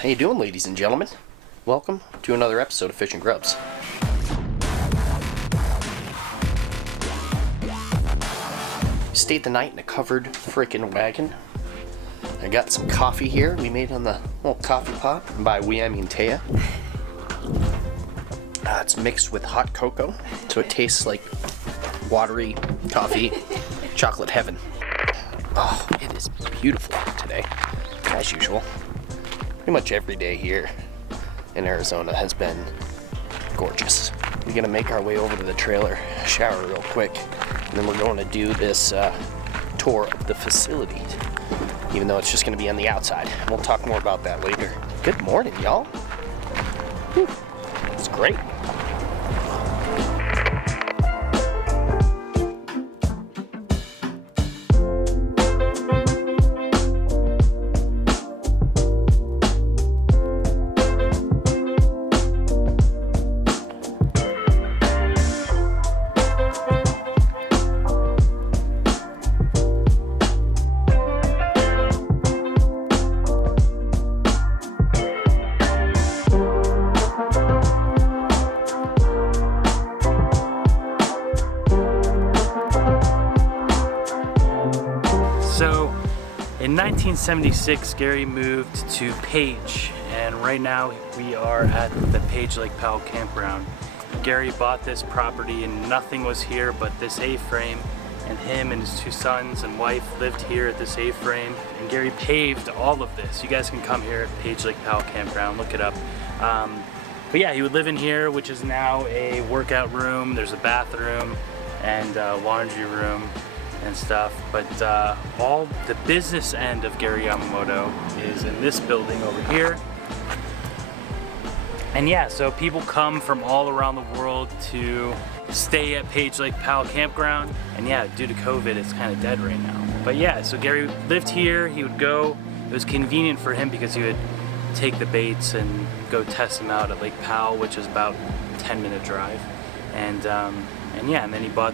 How you doing, ladies and gentlemen? Welcome to another episode of Fishing GrubbZ. Stayed the night in a covered frickin' wagon. I got some coffee here we made on the little coffee pot. And by we, I mean Taya. It's mixed with hot cocoa, so it tastes like watery coffee, chocolate heaven. Oh, it is beautiful today, as usual. Pretty much every day here in Arizona has been gorgeous. We're gonna make our way over to the trailer, shower real quick, and then we're going to do this tour of the facility, even though it's just gonna be on the outside. We'll talk more about that later. Good morning, y'all. Whew. It's great. In 1976, Gary moved to Page, and right now we are at the Page Lake Powell campground. Gary bought this property and nothing was here but this A-frame, and him and his two sons and wife lived here at this A-frame, and Gary paved all of this. You guys can come here at Page Lake Powell campground, look it up. But yeah, he would live in here, which is now a workout room. There's a bathroom and a laundry room and stuff, but all the business end of Gary Yamamoto is in this building over here. And yeah, so people come from all around the world to stay at Page Lake Powell campground, and yeah, due to COVID it's kind of dead right now. But yeah, so Gary lived here. He would go, it was convenient for him because he would take the baits and go test them out at Lake Powell, which is about a 10-minute drive. And yeah, and then he bought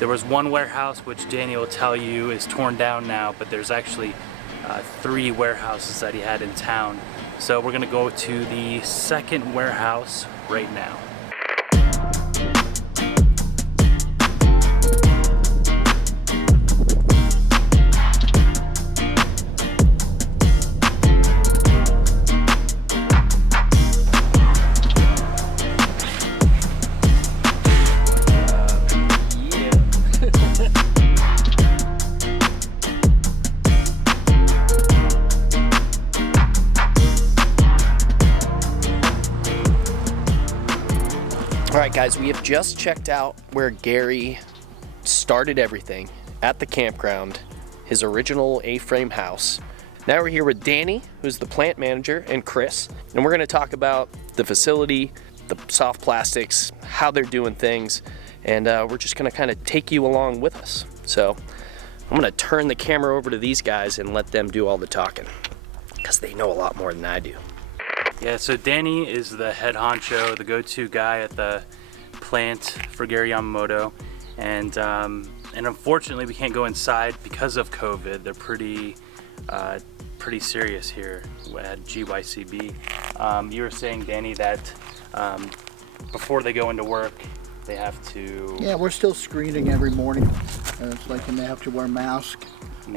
there was one warehouse, which Danny will tell you is torn down now, but there's actually 3 warehouses that he had in town. So we're gonna go to the second warehouse right now. Alright guys, we have just checked out where Gary started everything at the campground, his original A-frame house. Now we're here with Danny, who's the plant manager, and Chris, and we're going to talk about the facility, the soft plastics, how they're doing things, and we're just going to kind of take you along with us. So I'm going to turn the camera over to these guys and let them do all the talking, because they know a lot more than I do. Yeah, so Danny is the head honcho, the go-to guy at the plant for Gary Yamamoto, and unfortunately we can't go inside because of COVID. They're pretty serious here at GYCB. You were saying, Danny, that before they go into work, they have to... Yeah, we're still screening every morning. It's like, and they have to wear a mask.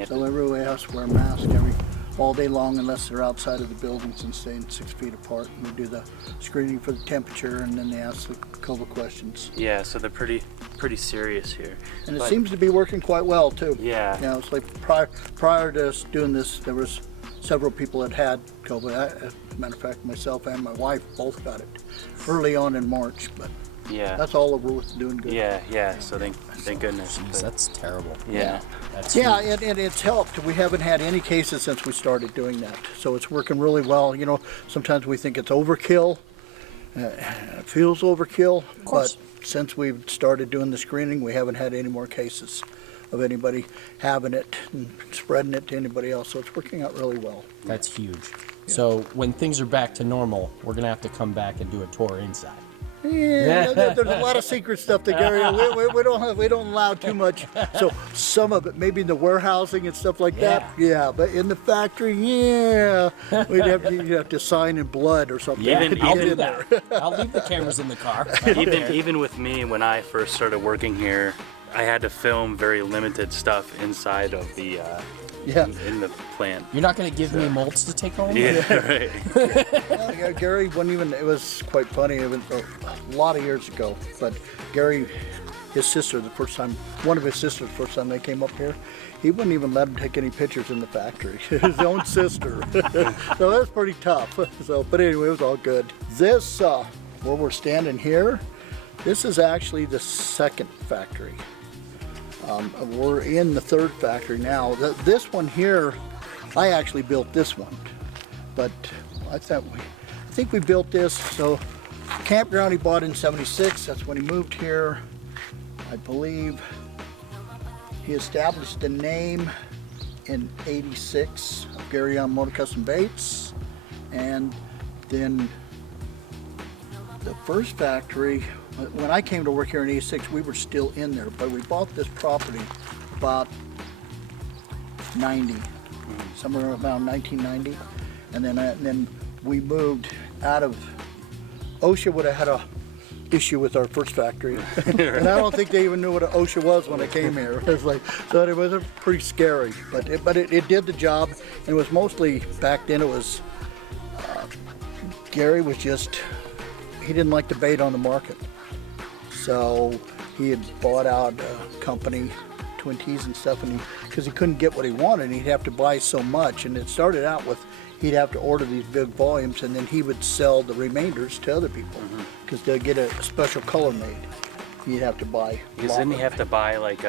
So everybody has to wear a mask all day long unless they're outside of the buildings and staying 6 feet apart. And we do the screening for the temperature, and then they ask the COVID questions. Yeah, so they're pretty serious here. And it seems to be working quite well too. Yeah. You know, it's like prior to us doing this, there was several people that had COVID. As a matter of fact, myself and my wife both got it early on in March, but yeah, that's all over with, doing good. Yeah. So thank goodness. Jeez, that's terrible. Yeah. And it's helped. We haven't had any cases since we started doing that, so it's working really well. You know, sometimes we think it's overkill. It feels overkill, but since we've started doing the screening, we haven't had any more cases of anybody having it and spreading it to anybody else. So it's working out really well. That's huge. Yeah. So when things are back to normal, we're gonna have to come back and do a tour inside. Yeah, there's a lot of secret stuff that Gary. We don't allow too much. So some of it, maybe in the warehousing and stuff like that. Yeah, but in the factory, yeah, you'd have to sign in blood or something. Yeah, I'll do that. I'll leave the cameras in the car. Even with me, when I first started working here, I had to film very limited stuff inside of the in the plant. You're not going to give me molds to take home? Yeah, right. Yeah, Gary wouldn't even. It was quite funny. It was a lot of years ago. But Gary, his sister, one of his sisters, the first time they came up here, he wouldn't even let him take any pictures in the factory. His own sister. So that was pretty tough. But anyway, it was all good. This, where we're standing here, this is actually the second factory. We're in the third factory now. This one here, I actually built this one, but I think we built this. So campground he bought in '76. That's when he moved here. I believe he established the name in '86 of Gary Yamamoto Custom Baits, and then the first factory. When I came to work here in '86, we were still in there, but we bought this property about 90, somewhere around 1990, and then we moved out of. OSHA would have had a issue with our first factory, and I don't think they even knew what an OSHA was when I came here. It was like, so it was pretty scary, but it did the job, and it was mostly back then. It was Gary was just, he didn't like the bait on the market. So he had bought out a company, Twin Tees and stuff, and because he couldn't get what he wanted, and he'd have to buy so much. And it started out with he'd have to order these big volumes, and then he would sell the remainders to other people because they'll get a special color made. He'd have to buy. Because then you have to buy like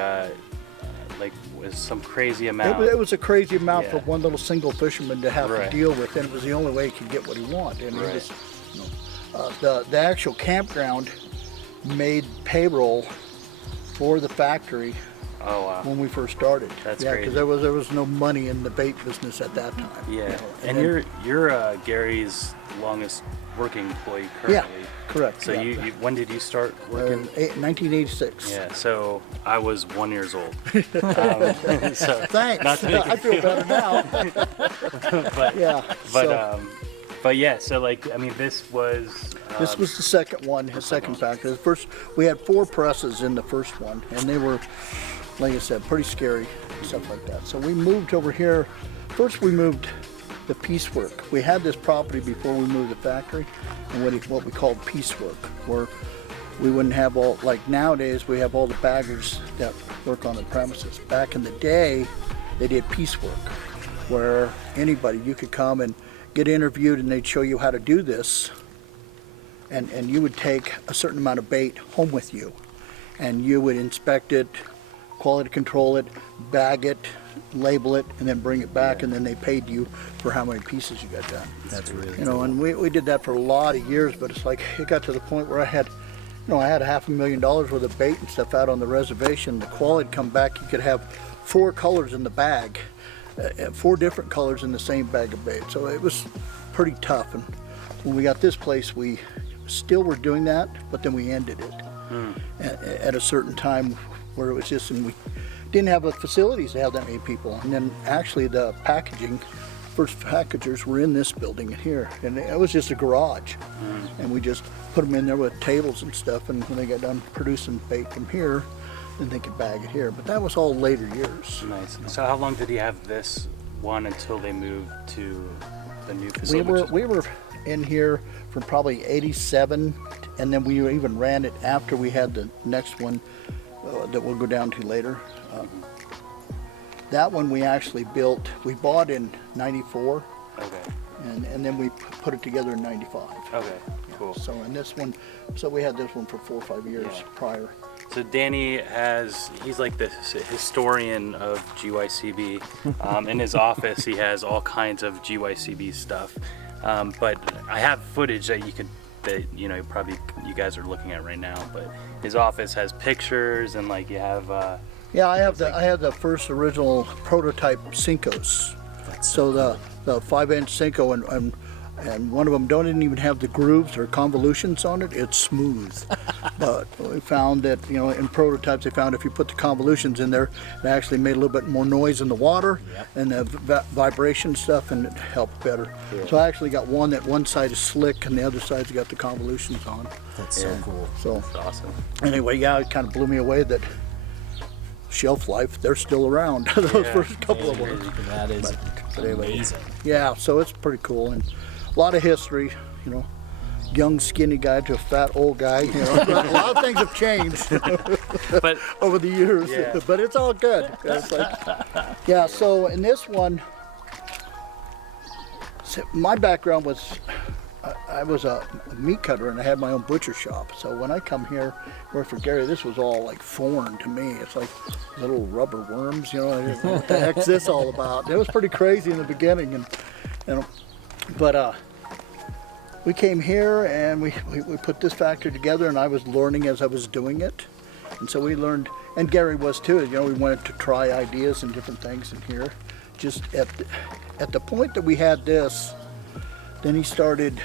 with some crazy amount. It was a crazy amount for one little single fisherman to have to deal with, and it was the only way he could get what he wanted. And he just, the actual campground made payroll for the factory when we first started. That's crazy. Because there was no money in the bait business at that time. Yeah, and you're Gary's longest working employee currently. Yeah, correct. So you when did you start working? 1986. Yeah, so I was 1 year old. So Thanks. Not to make I feel better now. But yeah, so like, I mean, this was... This was the second one, the second factory. The first, we had 4 presses in the first one, and they were, like I said, pretty scary, stuff like that. So we moved over here. First we moved the piecework. We had this property before we moved the factory, and what we called piecework, where we wouldn't have all, like nowadays we have all the baggers that work on the premises. Back in the day, they did piecework, where anybody, you could come and get interviewed and they'd show you how to do this, and you would take a certain amount of bait home with you, and you would inspect it, quality control it, bag it, label it, and then bring it back, and then they paid you for how many pieces you got done. That's really cool. And we did that for a lot of years, but it's like it got to the point where I had $500,000 worth of bait and stuff out on the reservation. The quality come back, you could have 4 colors in the bag. 4 different colors in the same bag of bait. So it was pretty tough. And when we got this place, we still were doing that, but then we ended it at a certain time where it was just, and we didn't have the facilities to have that many people. And then actually the packaging, first packagers were in this building here, and it was just a garage. And we just put them in there with tables and stuff, and when they got done producing bait from here, then they could bag it here. But that was all later years. Nice. So how long did you have this one until they moved to the new facility? We were in here from probably '87, and then we even ran it after we had the next one that we'll go down to later. That one we actually built, we bought in '94. Okay. And then we put it together in '95. Okay, cool. So and this one, so we had this one for 4 or 5 years prior. So Danny he's like the historian of GYCB. In his office, he has all kinds of GYCB stuff. But I have footage that you guys are looking at right now. But his office has pictures, and like you have. Yeah, I have the first original prototype Senkos. So the 5-inch Senko, and and one of them didn't even have the grooves or convolutions on it. It's smooth. But we found that, you know, in prototypes they found if you put the convolutions in there, it actually made a little bit more noise in the water and the vibration stuff, and it helped better. So I actually got one that one side is slick and the other side's got the convolutions on. That's so cool. So That's awesome. anyway, yeah, it kind of blew me away that shelf life, they're still around. Those first couple of ones. That is amazing. Yeah, so it's pretty cool, and a lot of history, you know. Young skinny guy to a fat old guy, you know. A lot of things have changed But over the years, but it's all good. It's like, yeah, so in this one, my background was, I was a meat cutter and I had my own butcher shop. So when I come here, work for Gary, this was all like foreign to me. It's like little rubber worms, you know. What the heck's this all about? It was pretty crazy in the beginning, but we came here and we put this factory together, and I was learning as I was doing it. And so we learned, and Gary was too, you know, we wanted to try ideas and different things in here. Just at the point that we had this, then he started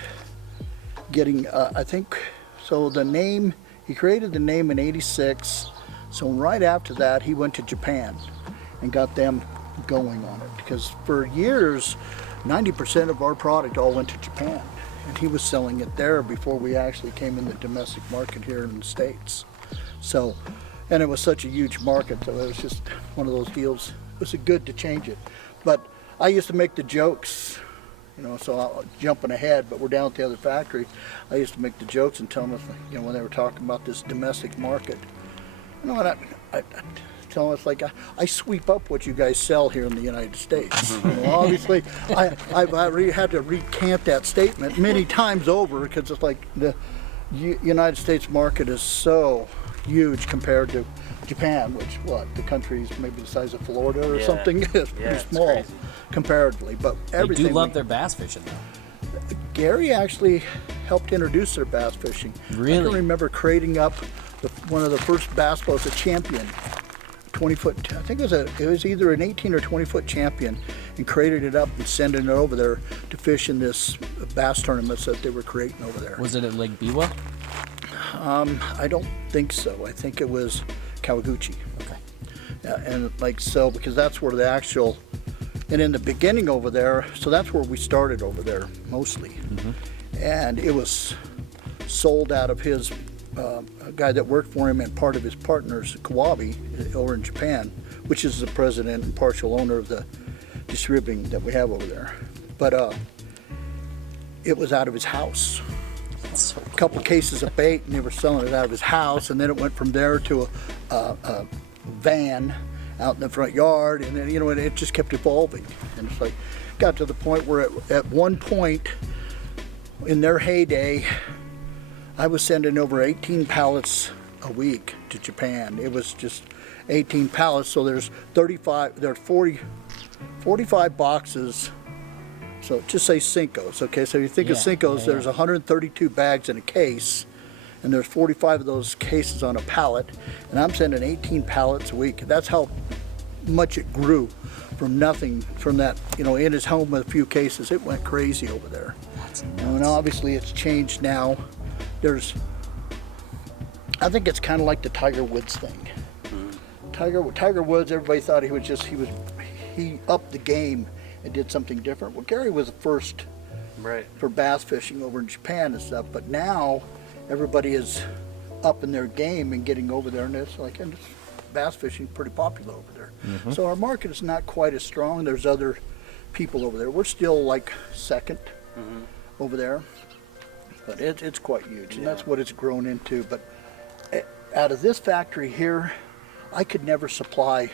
getting, I think, so the name, he created the name in '86. So right after that, he went to Japan and got them going on it. Because for years, 90% of our product all went to Japan. And he was selling it there before we actually came in the domestic market here in the States. So, and it was such a huge market, so it was just one of those deals. It was good to change it. But I used to make the jokes, you know, so I'm jumping ahead, but we're down at the other factory. I used to make the jokes and tell them, you know, when they were talking about this domestic market, you know, and I tell them, it's like, I sweep up what you guys sell here in the United States. You know, obviously, I really had to recant that statement many times over, because it's like the United States market is so huge compared to Japan, which, the country's maybe the size of Florida or something. It's pretty small comparatively, but everything. They do love their bass fishing, though. Gary actually helped introduce their bass fishing. Really? I can remember creating up one of the first bass boats, a Champion. 20-foot, I think it was either an 18 or 20-foot Champion, and created it up and sending it over there to fish in this bass tournaments that they were creating over there. Was it at Lake Biwa? I don't think so. I think it was Kawaguchi. Okay. Yeah, and like so, because that's where the actual, and in the beginning over there, so that's where we started over there mostly. And it was sold out of his a guy that worked for him and part of his partners, Kawabe, over in Japan, which is the president and partial owner of the distributing that we have over there. But it was out of his house. So cool. A couple of cases of bait, and they were selling it out of his house, and then it went from there to a van out in the front yard, and then, you know, it just kept evolving. And it's like, got to the point where at one point in their heyday, I was sending over 18 pallets a week to Japan. It was just 18 pallets, so there's 45 boxes. So just say Senkos, okay? So you think of Senkos, there's 132 bags in a case, and there's 45 of those cases on a pallet, and I'm sending 18 pallets a week. That's how much it grew from nothing, from that, you know, in his home with a few cases. It went crazy over there. That's nuts. And obviously it's changed now. I think it's kind of like the Tiger Woods thing. Tiger Woods, everybody thought he upped the game and did something different. Well, Gary was the first for bass fishing over in Japan and stuff, but now everybody is up in their game and getting over there, and it's like, and bass fishing is pretty popular over there. So our market is not quite as strong. There's other people over there. We're still like second over there. But it's quite huge, and that's what it's grown into. But out of this factory here, I could never supply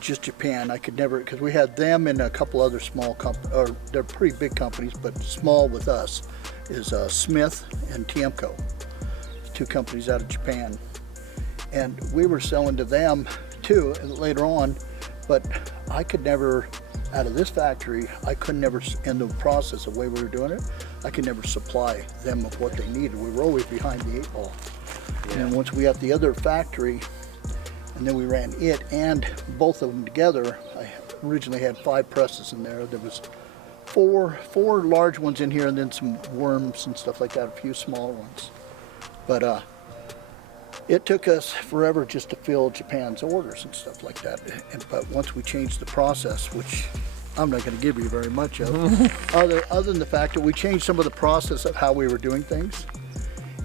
just Japan. I could never, because we had them and a couple other small companies, or they're pretty big companies, but small with us, is Smith and Tiemco, two companies out of Japan. And we were selling to them too later on, but I could never, out of this factory, I could never, in the process, the way we were doing it, I could never supply them of what they needed. We were always behind the 8 ball. And once we got the other factory, and then we ran it and both of them together, I originally had 5 presses in there. There was four large ones in here, and then some worms and stuff like that, a few smaller ones. But it took us forever just to fill Japan's orders and stuff like that. But once we changed the process, which I'm not going to give you very much of, other than the fact that we changed some of the process of how we were doing things,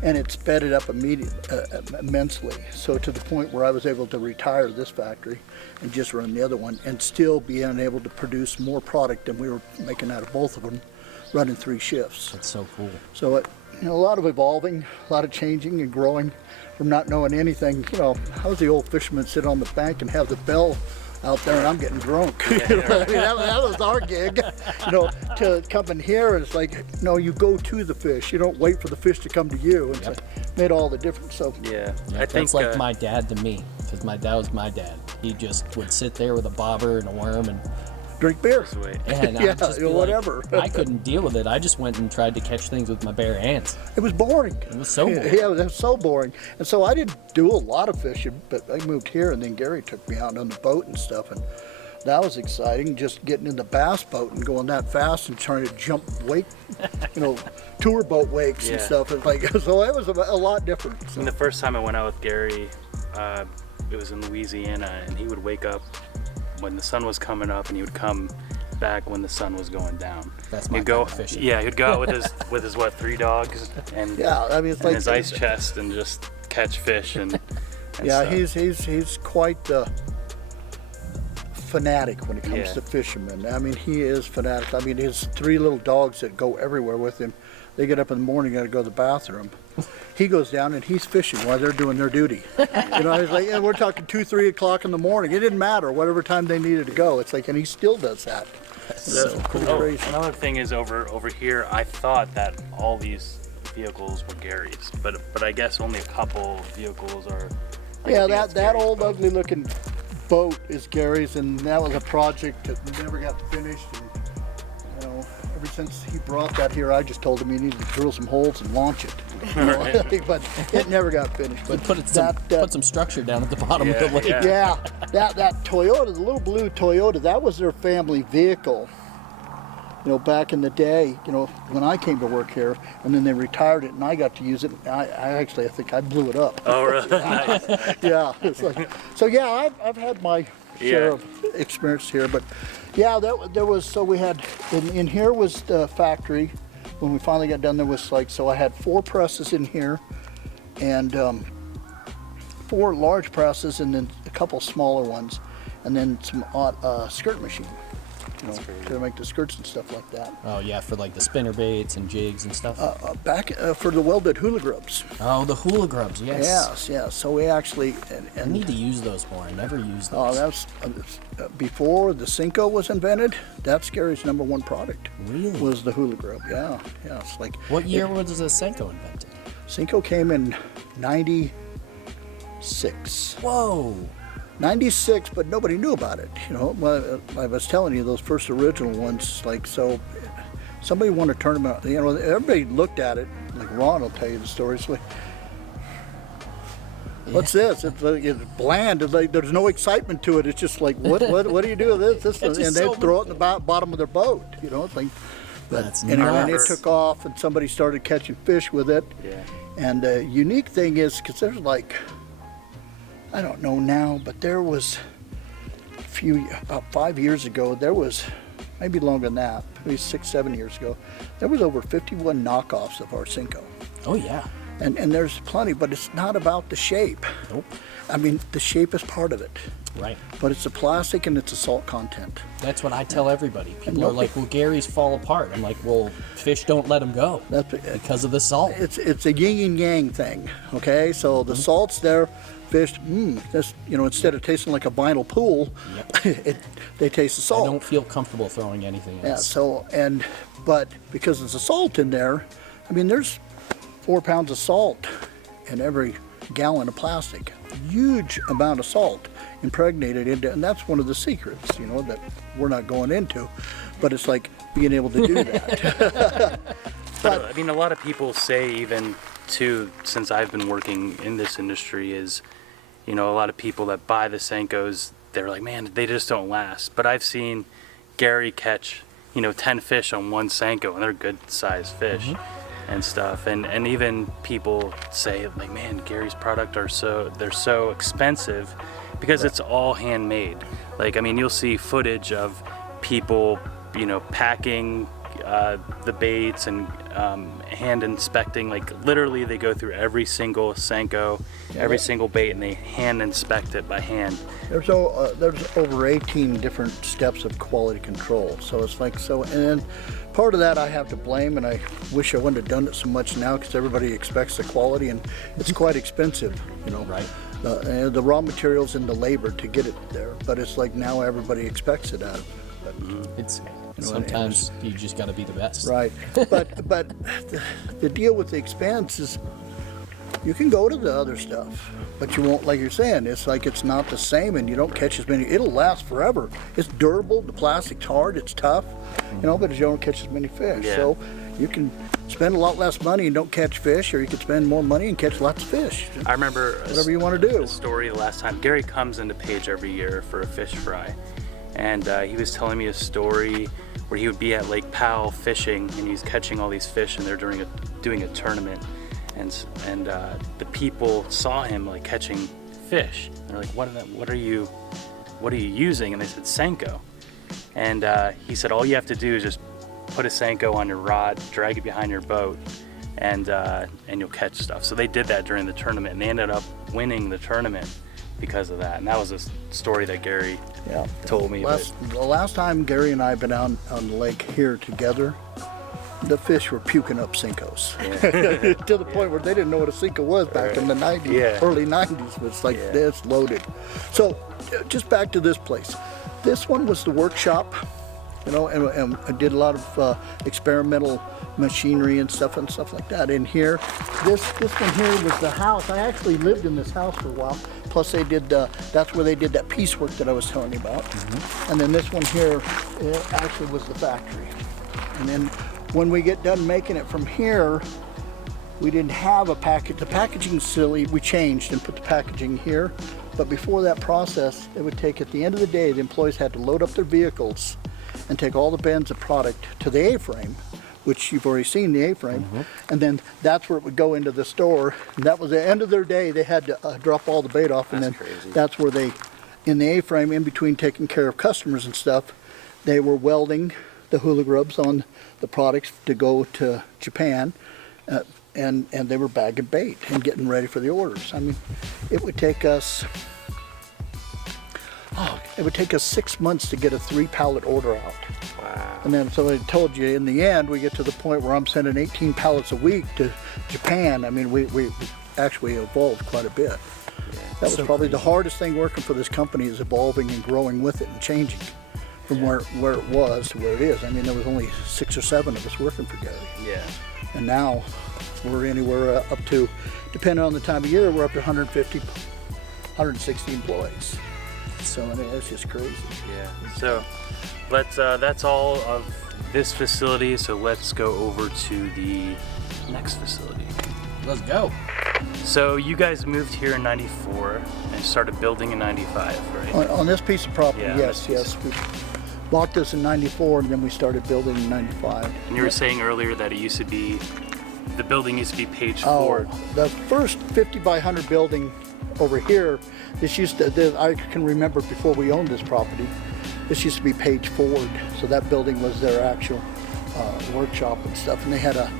and it sped it up immensely. So to the point where I was able to retire this factory and just run the other one, and still being able to produce more product than we were making out of both of them, running 3 shifts. That's so cool. So a lot of evolving, a lot of changing and growing from not knowing anything. I was the old fisherman sit on the bank and have the bell out there and I'm getting drunk. That was our gig. To come in here, it's like, no, you go to the fish. You don't wait for the fish to come to you. And it made all the difference. So yeah, I think that's like my dad to me, because my dad was my dad. He just would sit there with a bobber and a worm and drink beer. And yeah, just whatever. I couldn't deal with it. I just went and tried to catch things with my bare hands. It was boring. It was so boring. Yeah, it was so boring. And so I didn't do a lot of fishing, but I moved here, and then Gary took me out on the boat and stuff, and that was exciting. Just getting in the bass boat and going that fast and trying to jump wake, tour boat wakes and stuff. It's like, so it was a lot different. So. And the first time I went out with Gary, it was in Louisiana, and he would wake up when the sun was coming up, and he would come back when the sun was going down. That's my kind of fishing. Yeah, he'd go out with his 3 dogs and it's like his ice chest and just catch fish and yeah, stuff. he's quite the fanatic when it comes to fishermen. I mean, he is fanatic. I mean, his 3 little dogs that go everywhere with him. They get up in the morning, got to go to the bathroom. He goes down and he's fishing while they're doing their duty. He's like, we're talking 2, 3 o'clock in the morning. It didn't matter, whatever time they needed to go. It's like, and he still does that. That's pretty crazy. Another thing is over here, I thought that all these vehicles were Gary's, but I guess only a couple vehicles are. That old ugly looking boat is Gary's, and that was a project that never got finished. And, ever since he brought that here, I just told him he needed to drill some holes and launch it. But it never got finished. But put some structure down at the bottom of the lake. Yeah, that Toyota, the little blue Toyota, that was their family vehicle. Back in the day, when I came to work here, and then they retired it, and I got to use it. I think I blew it up. Oh, really? Nice. Yeah, it's like, so yeah, I've had my share of experience here, but yeah, there was, so we had, in here was the factory. When we finally got done, there was so I had 4 presses in here, and 4 large presses, and then a couple smaller ones, and then some skirt machine. To make the skirts and stuff like that. Oh yeah, for like the spinner baits and jigs and stuff. Back for the welded hula grubs. Oh, the hula grubs, yes. Yes. So we actually I need to use those more. I never used Oh, those. that's before the Senko was invented. That's Gary's #1 product. Really? Was the hula grub? Yeah. It's like. What year was the Senko invented? Senko came in '96. Whoa. 96, but nobody knew about it. Well, I was telling you, those first original ones, so somebody won a tournament. Everybody looked at it. Like Ron will tell you the story. It's like, what's this? It's bland. It's like, there's no excitement to it. It's just like, what do you do with this? And they throw it in the bottom of their boat. It's like. That's anyway, and it nuts. took off, and somebody started catching fish with it. Yeah. And the unique thing is, because there's I don't know now, but there was about 5 years ago, there was, maybe longer than that, maybe 6, 7 years ago, there was over 51 knockoffs of our Senko. Oh yeah. And there's plenty, but it's not about the shape. Nope. I mean, the shape is part of it. Right. But it's the plastic and it's the salt content. That's what I tell everybody. People are like, well, Gary's fall apart. I'm like, well, fish don't let them go because of the salt. It's a yin and yang thing, okay? So the salt's there, fish, instead of tasting like a vinyl pool, they taste the salt. I don't feel comfortable throwing anything else. Yeah, but because there's a salt in there, I mean, there's 4 pounds of salt in every gallon of plastic. Huge amount of salt impregnated into, and that's one of the secrets, that we're not going into, but it's like being able to do that. But I mean, a lot of people say, even too, since I've been working in this industry, is, a lot of people that buy the Senkos, they're like, man, they just don't last. But I've seen Gary catch, you know, 10 fish on one Senko, and they're good sized fish and stuff. And even people say, like, man, Gary's product they're so expensive because it's all handmade. Like, I mean, you'll see footage of people, you know, packing the baits and hand inspecting. Like, literally they go through every single Senko, every single bait, and they hand inspect it by hand. There's over 18 different steps of quality control. So it's like, so, and then part of that I have to blame, and I wish I wouldn't have done it so much now, because everybody expects the quality, and it's quite expensive, you know. Right. The raw materials and the labor to get it there, but it's like now everybody expects it out of it. It's sometimes you just got to be the best. Right, but the deal with the expense is you can go to the other stuff, but you won't, like you're saying, it's like it's not the same, and you don't catch as many. It'll last forever. It's durable, the plastic's hard, it's tough, you know, but you don't catch as many fish. Yeah. So you can spend a lot less money and don't catch fish, or you can spend more money and catch lots of fish. I remember whatever you want to do. A story the last time. Gary comes into Page every year for a fish fry, and he was telling me a story where he would be at Lake Powell fishing, and he's catching all these fish, and they're doing a tournament, and the people saw him like catching fish. And they're like, what are you using? And they said Senko, and he said all you have to do is just put a Senko on your rod, drag it behind your boat, and you'll catch stuff. So they did that during the tournament, and they ended up winning the tournament because of that. And that was a story that Gary told me. The last time Gary and I have been out on the lake here together, the fish were puking up Senkos. Yeah. To the point where they didn't know what a Senko was back in the 90s, early 90s. But it's like, it's loaded. So just back to this place. This one was the workshop, you know, and I did a lot of experimental machinery and stuff like that. In here, this one here was the house. I actually lived in this house for a while. Plus they did, that's where they did that piecework that I was telling you about. And then this one here actually was the factory. And then when we get done making it from here, we didn't have a package. The packaging facility, we changed and put the packaging here. But before that process, it would take, at the end of the day, the employees had to load up their vehicles and take all the bins of product to the A-frame, which you've already seen the A-frame, and then that's where it would go into the store. And that was the end of their day. They had to drop all the bait off, and then that's where they, in the A-frame, in between taking care of customers and stuff, they were welding the hula grubs on the products to go to Japan, and they were bagging bait and getting ready for the orders. I mean, it would take us 6 months to get a 3-pallet order out. Wow. And then, so I told you, in the end, we get to the point where I'm sending 18 pallets a week to Japan. I mean, we actually evolved quite a bit. Yeah. That was probably the hardest thing working for this company, is evolving and growing with it and changing from where it was to where it is. I mean, there was only 6 or 7 of us working for Gary. Yeah. And now we're anywhere up to, depending on the time of year, we're up to 150, 160 employees. So I mean, it's just crazy. Yeah. So that's all of this facility. So let's go over to the next facility. Let's go. So you guys moved here in '94 and started building in '95, right? On this piece of property, yes. We bought this in '94, and then we started building in '95. And you were saying earlier that it used to be, the building used to be Page 4. The first 50 by 100 building over here, this used to, I can remember before we owned this property, this used to be Page Ford. So that building was their actual workshop and stuff, and they had a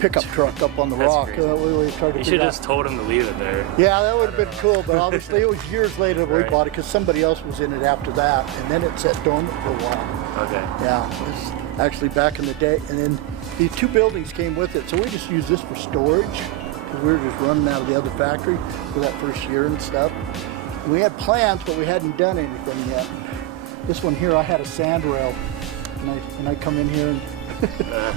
pickup truck up on the rock. You should have just told him to leave it there. Yeah, that would have been cool, but obviously it was years later that we bought it, because somebody else was in it after that, and then it sat dormant for a while. Okay. Yeah, it was actually back in the day, and then these 2 buildings came with it, so we just used this for storage, because we were just running out of the other factory for that first year and stuff. And we had plans, but we hadn't done anything yet. This one here, I had a sand rail, and I come in here and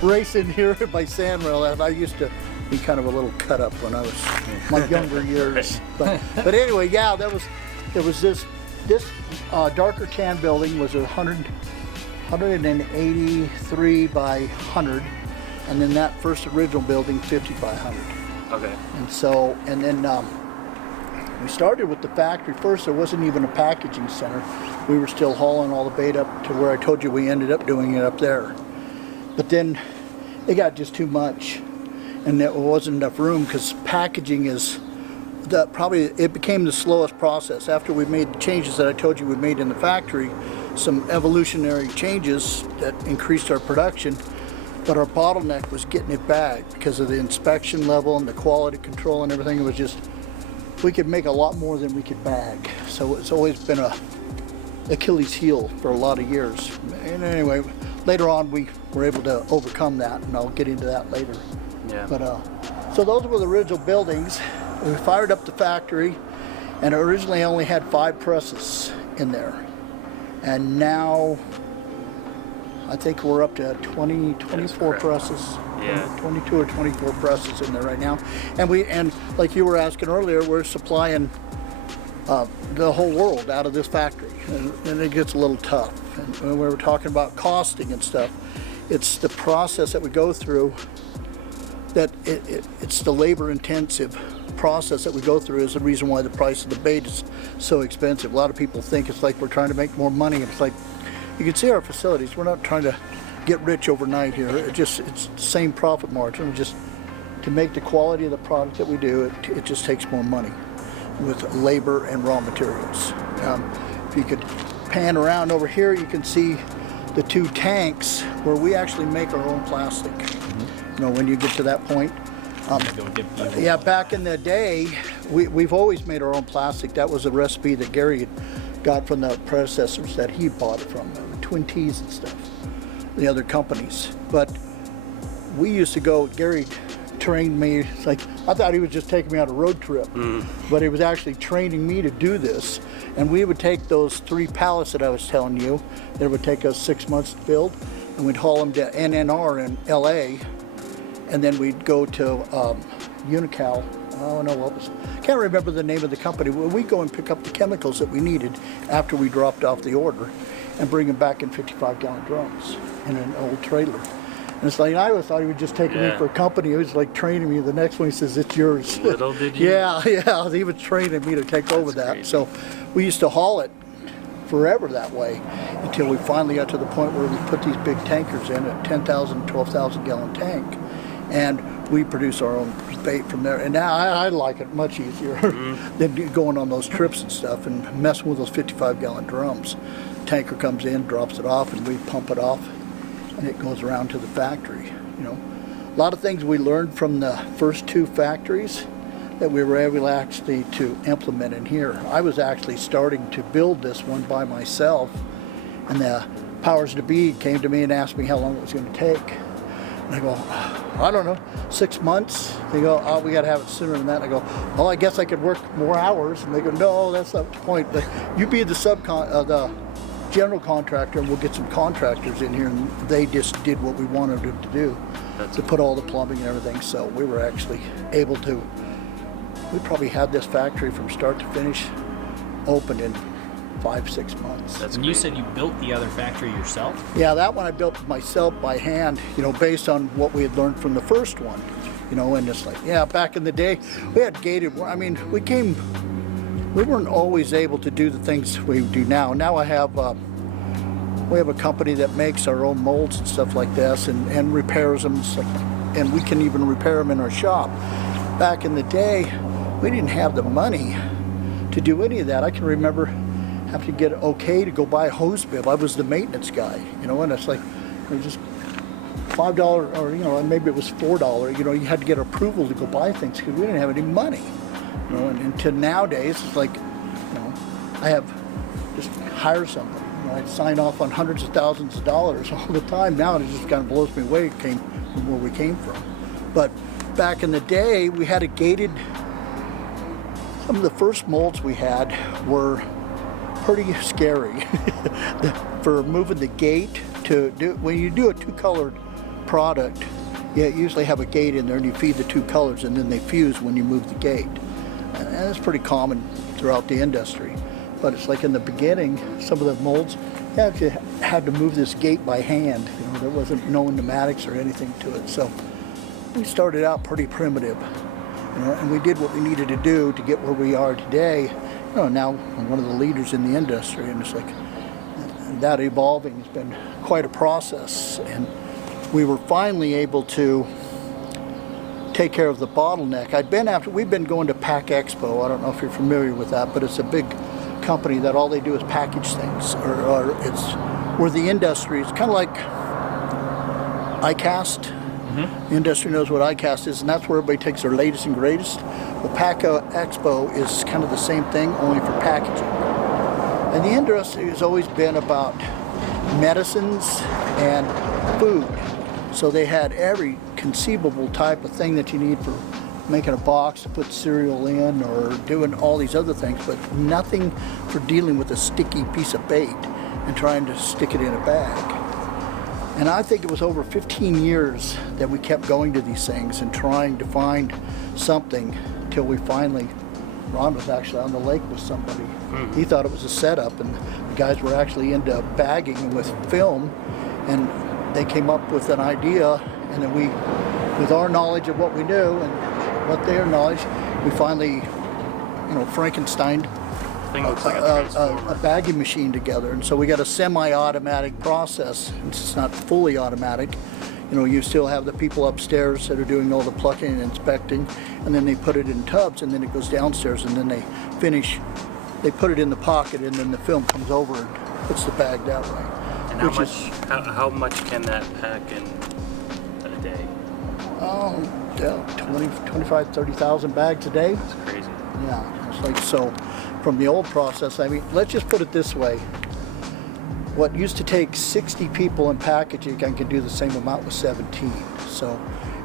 race in here by sand rail. I used to be kind of a little cut up when I was my younger years. But anyway, yeah, there was this darker tan building was 183 by 100, and then that first original building 50 by 100. Okay. And then we started with the factory first. There wasn't even a packaging center. we were still hauling all the bait up to where I told you we ended up doing it up there. But then it got just too much, and there wasn't enough room, because packaging is it became the slowest process. After we made the changes that I told you we made in the factory, some evolutionary changes that increased our production, but our bottleneck was getting it bagged because of the inspection level and the quality control and everything. It was just, we could make a lot more than we could bag. So it's always been a Achilles heel for a lot of years. And anyway, later on we were able to overcome that, and I'll get into that later. Yeah. But so those were the original buildings. We fired up the factory, and originally I only had 5 presses in there. And now I think we're up to 24 presses. Yeah. 22 or 24 presses in there right now. And like you were asking earlier, we're supplying the whole world out of this factory. And it gets a little tough. And when we were talking about costing and stuff, it's the process that we go through, that it's the labor intensive process that we go through is the reason why the price of the bait is so expensive. A lot of people think it's like we're trying to make more money. It's like, you can see our facilities, we're not trying to get rich overnight here. It's the same profit margin. Just to make the quality of the product that we do, it just takes more money with labor and raw materials. If you could pan around over here, you can see the 2 tanks where we actually make our own plastic. You know, when you get to that point. Yeah, back in the day, we've always made our own plastic. That was a recipe that Gary got from the predecessors that he bought it from, Twin T's and stuff, the other companies. But we used to go, Gary trained me, it's like, I thought he was just taking me on a road trip, but he was actually training me to do this. And we would take those 3 pallets that I was telling you, that would take us 6 months to build, and we'd haul them to NNR in LA, and then we'd go to Unical. I don't know what was, can't remember the name of the company. We'd go and pick up the chemicals that we needed after we dropped off the order and bring them back in 55-gallon drums in an old trailer. And it's like, I always thought he was just taking me for a company. He was like training me. The next one he says, it's yours. Little did you. Yeah, he was training me to take over that. Crazy. So we used to haul it forever that way until we finally got to the point where we put these big tankers in, a 10,000, 12,000 gallon tank. And we produce our own bait from there. And now I like it much easier than going on those trips and stuff and messing with those 55-gallon drums. Tanker comes in, drops it off, and we pump it off, and it goes around to the factory. You know, a lot of things we learned from the first 2 factories that we were able actually to implement in here. I was actually starting to build this one by myself, and the powers to be came to me and asked me how long it was going to take. And I go, I don't know, 6 months. They go, oh, we got to have it sooner than that. And I go, well, I guess I could work more hours. And they go, no, that's not the point. But you be the the general contractor, and we'll get some contractors in here. And they just did what we wanted them to do, to put all the plumbing and everything. So we were actually able to, we probably had this factory from start to finish open in 5-6 months. And you said you built the other factory yourself? Yeah, that one I built myself by hand, you know, based on what we had learned from the first one. You know, and it's like, yeah, back in the day, we had gated, I mean, we weren't always able to do the things we do now. Now we have a company that makes our own molds and stuff like this, and repairs them, and we can even repair them in our shop. Back in the day, we didn't have the money to do any of that. I can remember have to get okay to go buy a hose bib. I was the maintenance guy, you know, and it's like, it was just $5 or, you know, maybe it was $4, you know, you had to get approval to go buy things because we didn't have any money, you know, and until nowadays, it's like, you know, I have just hire somebody, you know, I'd sign off on hundreds of thousands of dollars all the time. Now it just kind of blows me away. It came from where we came from. But back in the day, we had a gated, some of the first molds we had were pretty scary for moving the gate to do. When you do a 2-colored product, you usually have a gate in there and you feed the 2 colors and then they fuse when you move the gate. And that's pretty common throughout the industry. But it's like in the beginning, some of the molds, you actually had to move this gate by hand. You know, there wasn't no pneumatics or anything to it. So we started out pretty primitive, you know, and we did what we needed to do to get where we are today. You know, now I'm one of the leaders in the industry, and it's like, that evolving has been quite a process. And we were finally able to take care of the bottleneck. We've been going to Pack Expo. I don't know if you're familiar with that, but it's a big company that all they do is package things, or it's where the industry, it's kind of like ICAST. The industry knows what ICAST is, and that's where everybody takes their latest and greatest. Well, Pack Expo is kind of the same thing, only for packaging. And the industry has always been about medicines and food. So they had every conceivable type of thing that you need for making a box to put cereal in or doing all these other things, but nothing for dealing with a sticky piece of bait and trying to stick it in a bag. And I think it was over 15 years that we kept going to these things and trying to find something till we finally, Ron was actually on the lake with somebody. He thought it was a setup, and the guys were actually into bagging with film, and they came up with an idea, and then we, with our knowledge of what we knew and what their knowledge, we finally, Frankensteined a bagging machine together. And so we got a semi-automatic process. It's not fully automatic. You still have the people upstairs that are doing all the plucking and inspecting, and then they put it in tubs, and then it goes downstairs, and then they put it in the pocket, and then the film comes over and puts the bag that way. And how much can that pack in a day? Oh, yeah, 25, 30,000 bags a day. That's crazy. Yeah, it's like, so from the old process, I mean, let's just put it this way. What used to take 60 people in packaging, I can do the same amount with 17. So,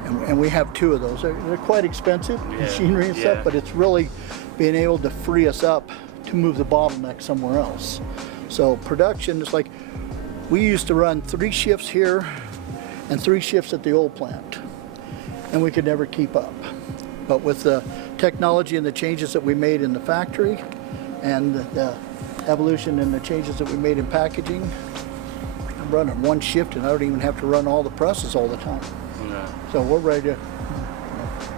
and we have 2 of those. They're quite expensive, machinery and stuff, but it's really being able to free us up to move the bottleneck somewhere else. So production is like, we used to run 3 shifts here and 3 shifts at the old plant, and we could never keep up. But with the technology and the changes that we made in the factory and the evolution and the changes that we made in packaging, I'm running 1 shift and I don't even have to run all the presses all the time. No. So we're ready to,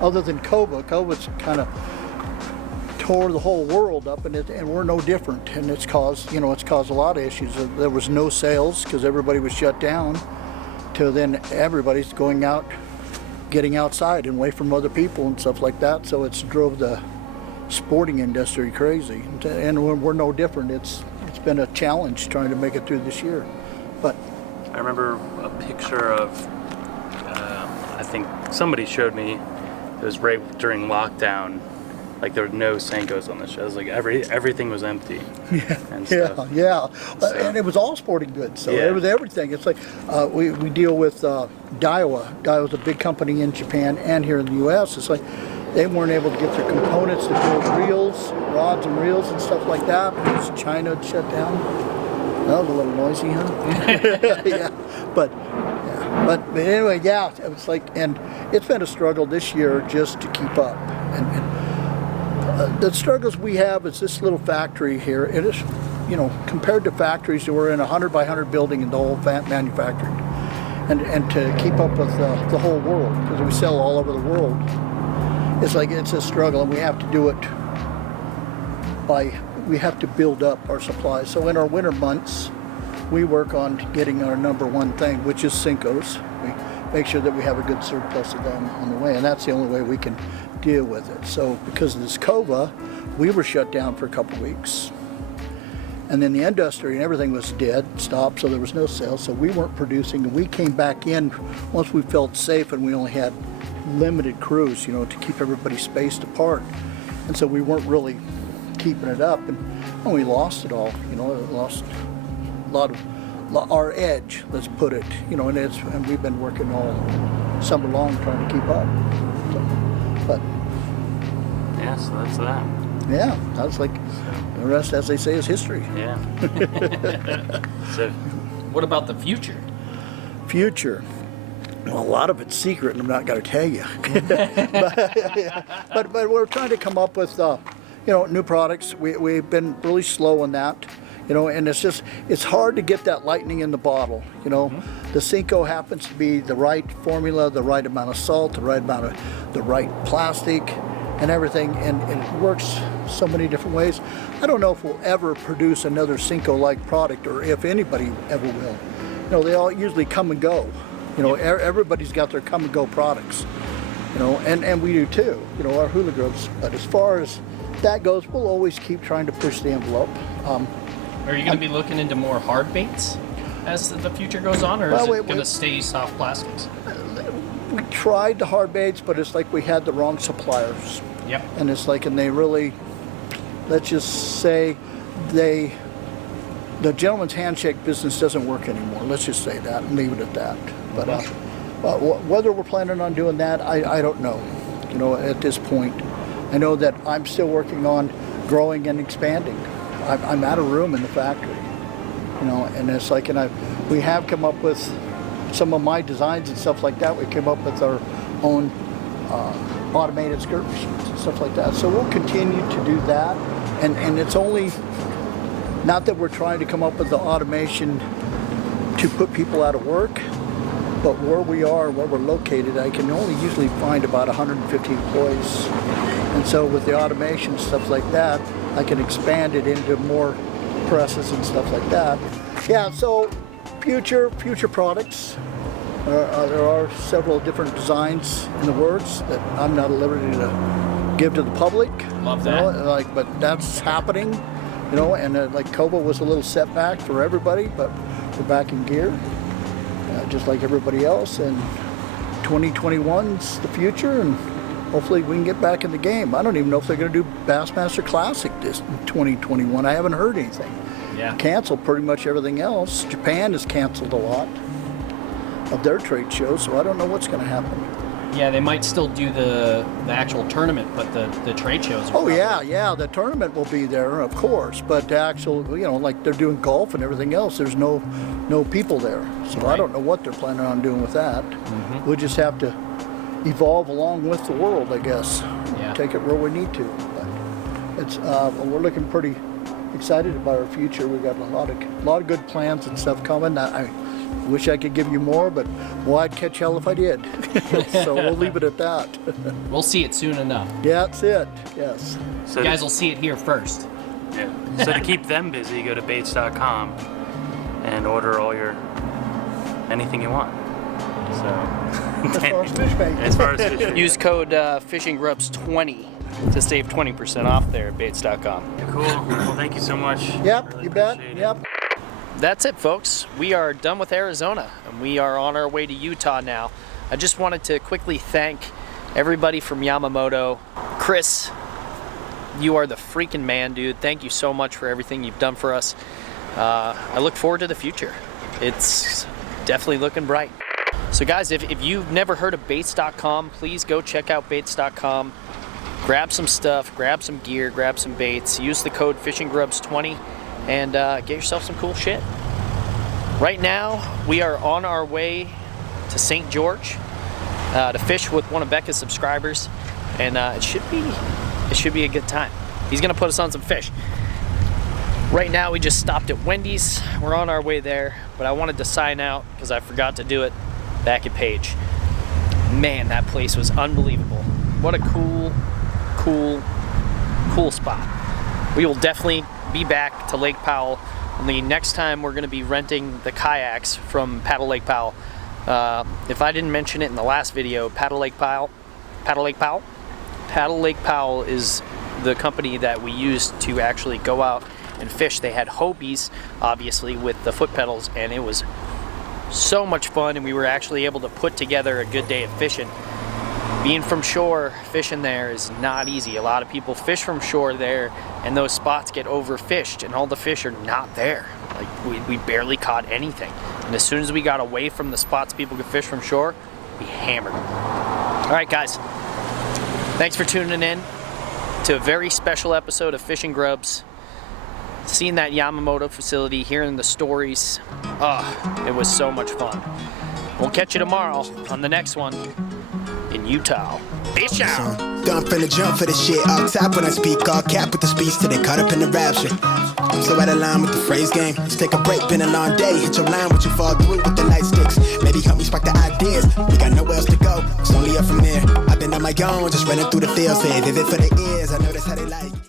other than COVID's kind of tore the whole world up, and we're no different, and it's caused a lot of issues. There was no sales because everybody was shut down, till then everybody's going out, getting outside and away from other people and stuff like that, so it's drove the sporting industry crazy, and we're no different. It's been a challenge trying to make it through this year. But I remember a picture of, I think somebody showed me, it was right during lockdown, like there were no Senkos on the show. It was like everything was empty. And stuff. Yeah. So, and it was all sporting goods, so it was everything. It's like we deal with Daiwa. Daiwa's a big company in Japan and here in the U.S. It's like they weren't able to get their components to build reels, rods and reels and stuff like that because China had shut down. That was a little noisy, huh? Yeah. But anyway, it was like, and it's been a struggle this year just to keep up. And the struggles we have is this little factory here. It is, compared to factories that were in a 100 by 100 building and the whole manufacturing, and to keep up with the whole world, because we sell all over the world. It's like, it's a struggle, and we have to do it we have to build up our supplies. So in our winter months, we work on getting our number 1 thing, which is Senkos. We make sure that we have a good surplus of them on the way, and that's the only way we can deal with it. So because of this COVID, we were shut down for a couple of weeks. And then the industry and everything was dead, stopped, so there was no sales, so we weren't producing, and we came back in once we felt safe, and we only had limited crews, to keep everybody spaced apart. And so we weren't really keeping it up, and we lost it all, lost a lot of our edge, let's put it, and we've been working all summer long trying to keep up. But yeah, so that's that. Yeah, that's like the rest, as they say, is history. Yeah. So, what about the future? Future. Well, a lot of it's secret, and I'm not going to tell you. but we're trying to come up with, new products. We've been really slow on that. And it's hard to get that lightning in the bottle. The Senko happens to be the right formula, the right amount of salt, the right plastic, and everything, and it works so many different ways. I don't know if we'll ever produce another Senko-like product, or if anybody ever will. You know, they all usually come and go. You know, everybody's got their come and go products. You know, and we do too. You know, our hula grubs. But as far as that goes, we'll always keep trying to push the envelope. Are you going to be looking into more hard baits as the future goes on, or is it going to stay soft plastics? We tried the hard baits, but it's like we had the wrong suppliers. Yep. And it's like, and they really, let's just say, the gentleman's handshake business doesn't work anymore. Let's just say that and leave it at that. But whether we're planning on doing that, I don't know. You know, at this point, I know that I'm still working on growing and expanding. I'm out of room in the factory. You know, and it's like, we have come up with some of my designs and stuff like that. We came up with our own automated skirt machines and stuff like that. So we'll continue to do that. And it's only, not that we're trying to come up with the automation to put people out of work, but where we are, where we're located, I can only usually find about 150 employees. And so with the automation, stuff like that, I can expand it into more presses and stuff like that. Yeah, so future products. There are several different designs in the works that I'm not at liberty to give to the public. Love that. You know, but that's happening, you know, and like COVID was a little setback for everybody, but we're back in gear, just like everybody else. And 2021's the future, and hopefully we can get back in the game. I don't even know if they're going to do Bassmaster Classic this 2021. I haven't heard anything. Yeah. Canceled pretty much everything else. Japan has canceled a lot of their trade shows, so I don't know what's going to happen. Yeah, they might still do the actual tournament, but the trade shows are yeah, the tournament will be there, of course, but the actual, you know, like they're doing golf and everything else, there's no people there. So right. I don't know what they're planning on doing with that. Mm-hmm. We'll just have to evolve along with the world, I guess. Yeah. Take it where we need to. But it's we're looking pretty excited about our future. We've got a lot of good plans and stuff coming. I wish I could give you more, but well, I'd catch hell if I did. So we'll leave it at that. We'll see it soon enough. Yeah, that's it. Yes. So you guys will see it here first. Yeah. So to keep them busy, go to baits.com and order all your anything you want. So as far as fish bait. As far as fish bait. Use code FishingGrubbz20 to save 20% off there at baits.com. Cool. Well, thank you so much. Yep, really you bet. appreciate it. Yep. That's it, folks. We are done with Arizona, and we are on our way to Utah now. I just wanted to quickly thank everybody from Yamamoto. Chris, you are the freaking man, dude. Thank you so much for everything you've done for us. I look forward to the future. It's definitely looking bright. So guys, if you've never heard of baits.com, please go check out baits.com. Grab some stuff, grab some gear, grab some baits. Use the code FishingGrubbz20 and get yourself some cool shit. Right now, we are on our way to St. George to fish with one of Becca's subscribers, and it should be a good time. He's gonna put us on some fish. Right now, we just stopped at Wendy's. We're on our way there, but I wanted to sign out because I forgot to do it back at Page. Man, that place was unbelievable. What a cool spot. We will definitely be back to Lake Powell. Only next time we're going to be renting the kayaks from Paddle Lake Powell. If I didn't mention it in the last video, Paddle Lake Powell is the company that we used to actually go out and fish. They had Hopies, obviously, with the foot pedals, and it was so much fun, and we were actually able to put together a good day of fishing. Being from shore, fishing there is not easy. A lot of people fish from shore there, and those spots get overfished, and all the fish are not there. Like, we barely caught anything. And as soon as we got away from the spots people could fish from shore, we hammered them. All right, guys. Thanks for tuning in to a very special episode of Fishing Grubbz. Seeing that Yamamoto facility, hearing the stories, it was so much fun. We'll catch you tomorrow on the next one in Utah. Fish out! Gun finna jump for this shit. All top when I speak, all cap with the speech till they caught up in the rapture. I'm so out of line with the phrase game. Let's take a break, been a long day. Hit your line, what you fall through with the light sticks. Maybe help me spark the ideas. We got nowhere else to go, it's only up from there. I've been on my own, just running through the fields. Hey, vivid for the ears, I know that's how they like.